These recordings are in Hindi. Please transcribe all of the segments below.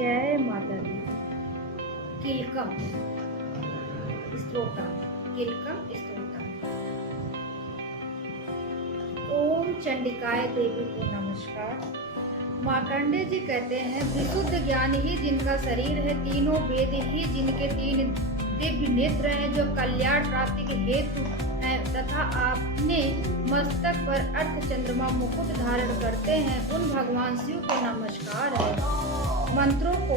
जय माता दी। किलकम स्तोत्रम, किलकम स्तोत्रम। ओम चंडिकाय देवी को नमस्कार। मार्कंडेय जी कहते हैं, विशुद्ध ज्ञान ही जिनका शरीर है, तीनों वेद ही जिनके तीन दिव्य नेत्र हैं, जो कल्याण प्राप्ति के हेतु हैं तथा अपने मस्तक पर अर्थ चंद्रमा मुकुट धारण करते हैं, उन भगवान शिव को नमस्कार है। मंत्रों को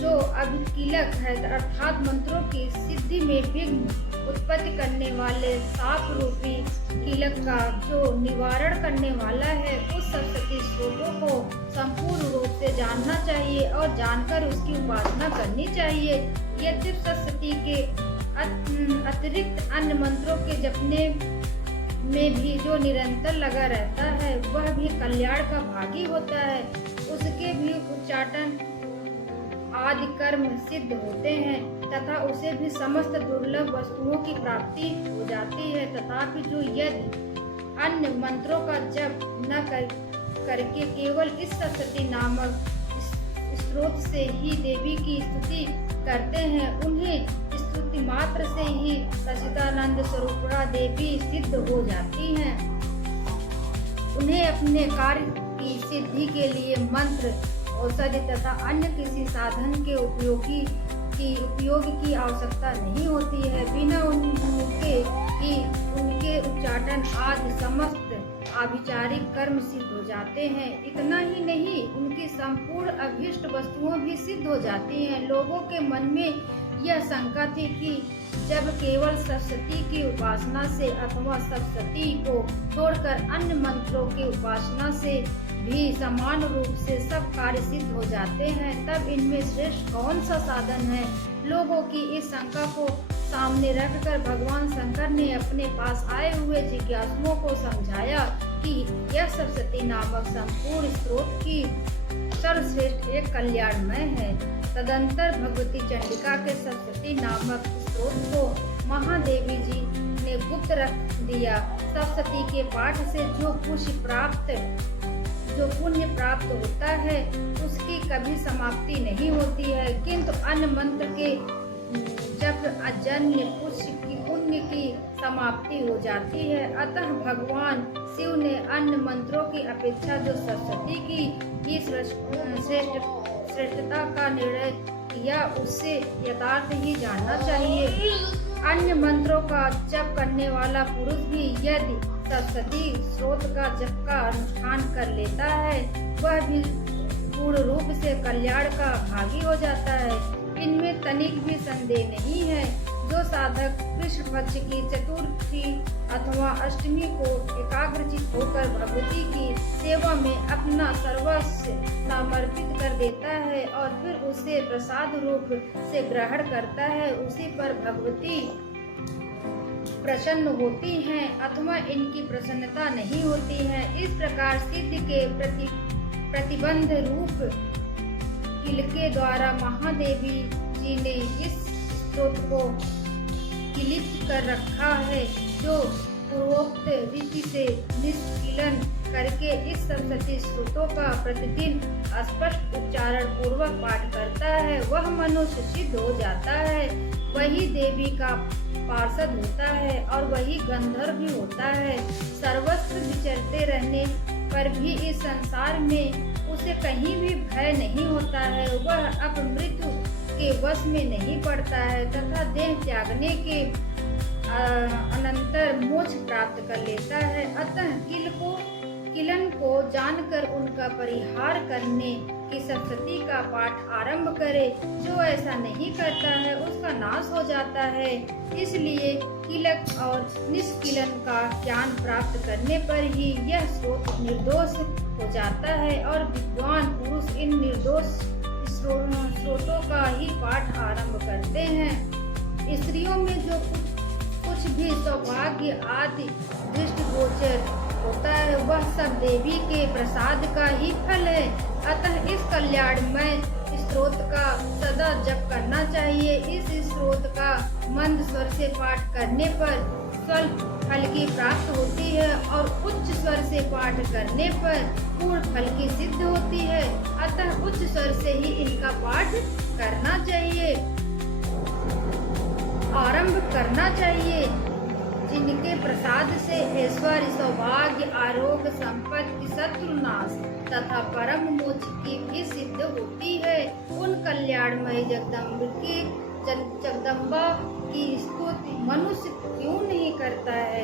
जो अभिकीलक है अर्थात मंत्रों की सिद्धि में विघ्न उत्पत्ति करने वाले साप रूपी कीलक का जो निवारण करने वाला है, उस सरस्वती स्रोतों को संपूर्ण रूप से जानना चाहिए और जानकर उसकी उपासना करनी चाहिए। यद्यपि सरस्वती के अतिरिक्त अन्य मंत्रों के जपने में भी जो निरंतर लगा रहता है, वह भी कल्याण का भागी होता है। उसके भी उच्चाटन आदि कर्म सिद्ध होते हैं तथा उसे भी समस्त दुर्लभ वस्तुओं की प्राप्ति हो जाती है। तथापि जो यदि अन्य मंत्रों का जप न करके केवल इस सरस्वती नामक स्रोत से ही देवी की स्तुति करते हैं, उन्हें स्तुति मात्र से ही सच्चिदानंद स्वरूपा देवी सिद्ध हो जाती हैं। उन्हें अपने कार्य की सिद्धि के लिए मंत्र, औषधि तथा अन्य किसी साधन के उपयोग की आवश्यकता नहीं होती है। बिना उनके ही उनके उच्चाटन आदि समस्त आभिचारिक कर्म सिद्ध हो जाते हैं। इतना ही नहीं, उनकी संपूर्ण अभीष्ट वस्तुओं भी सिद्ध हो जाती हैं। लोगों के मन में यह शंका थी कि जब केवल सरस्वती की उपासना से अथवा सरस्वती को छोड़कर अन्य मंत्रों की उपासना से भी समान रूप से सब कार्य सिद्ध हो जाते हैं, तब इनमें श्रेष्ठ कौन सा साधन है। लोगों की इस शंका को सामने रखकर भगवान शंकर ने अपने पास आए हुए जिज्ञासुओं को समझाया कि यह सरस्वती नामक संपूर्ण स्रोत की सर्वश्रेष्ठ एक कल्याणमय है। तदंतर भगवती चंडिका के सरस्वती नामक स्रोत को महादेवी जी ने गुप्त रख दिया। सरस्वती के पाठ से जो पुण्य प्राप्त होता है, उसकी कभी समाप्ति नहीं होती है, किंतु अन्य मंत्र के जप अजन्य पुण्य की समाप्ति हो जाती है। अतः भगवान शिव ने अन्य मंत्रों की अपेक्षा जो सरस्वती की श्रेष्ठता का निर्णय किया, उससे यथार्थ ही जानना चाहिए। अन्य मंत्रों का जप करने वाला पुरुष भी यदि सरस्वती स्रोत का जप का अनुष्ठान कर लेता है, वह भी पूर्ण रूप से कल्याण का भागी हो जाता है। इनमें तनिक भी संदेह नहीं है। जो साधक कृष्ण पक्ष की चतुर्थी अथवा अष्टमी को एकाग्रचित होकर भगवती की सेवा में अपना सर्वस्व समर्पित कर देता है और फिर उसे प्रसाद रूप से ग्रहण करता है, उसी पर भगवती प्रसन्न होती हैं अथवा इनकी प्रसन्नता नहीं होती है। इस प्रकार सिद्धि के प्रतिबंध रूप किल के द्वारा महादेवी जी ने इस स्रोत को किलित कर रखा है, जो पूर्वोक्त रीति से निष्कीलन करके इस सरस्वती स्रोतों का प्रतिदिन स्पष्ट उच्चारण पूर्वक पाठ करता है, वह मनुष्य सिद्ध हो जाता है। वही देवी का पार्षद होता है और वही गंधर्व भी होता है। सर्वत्र विचरते रहने पर भी इस संसार में उसे कहीं भी भय नहीं होता है। वह अब मृत्यु के वश में नहीं पड़ता है तथा देह त्यागने के अनंतर मोक्ष प्राप्त कर लेता है। अतः किलन को जानकर उनका परिहार करने की सरस्वती का पाठ आरंभ करे। जो ऐसा नहीं करता है, उसका नाश हो जाता है। इसलिए किलक और निष्किलन का ज्ञान प्राप्त करने पर ही यह स्रोत निर्दोष हो जाता है और विद्वान पुरुष इन निर्दोष स्रोतों का ही पाठ आरंभ करते हैं। स्त्रियों में जो कुछ भी सौभाग्य आदि दृष्टिगोचर होता है, वह सब देवी के प्रसाद का ही फल है। अतः इस कल्याणमय स्रोत का सदा जप करना चाहिए। इस स्रोत का मंद स्वर से पाठ करने पर स्वल्प फल की प्राप्त होती है और उच्च स्वर से पाठ करने पर पूर्ण फल की सिद्ध होती है। अतः उच्च स्वर से ही इनका पाठ करना चाहिए, आरंभ करना चाहिए। जिनके प्रसाद से ऐश्वर्य, सौभाग्य, आरोग्य, संपत्ति, शत्रुनाश तथा परम मोक्ष की भी सिद्ध होती है, उन कल्याणमय जगदम्बा की स्तुति मनुष्य क्यों नहीं करता है।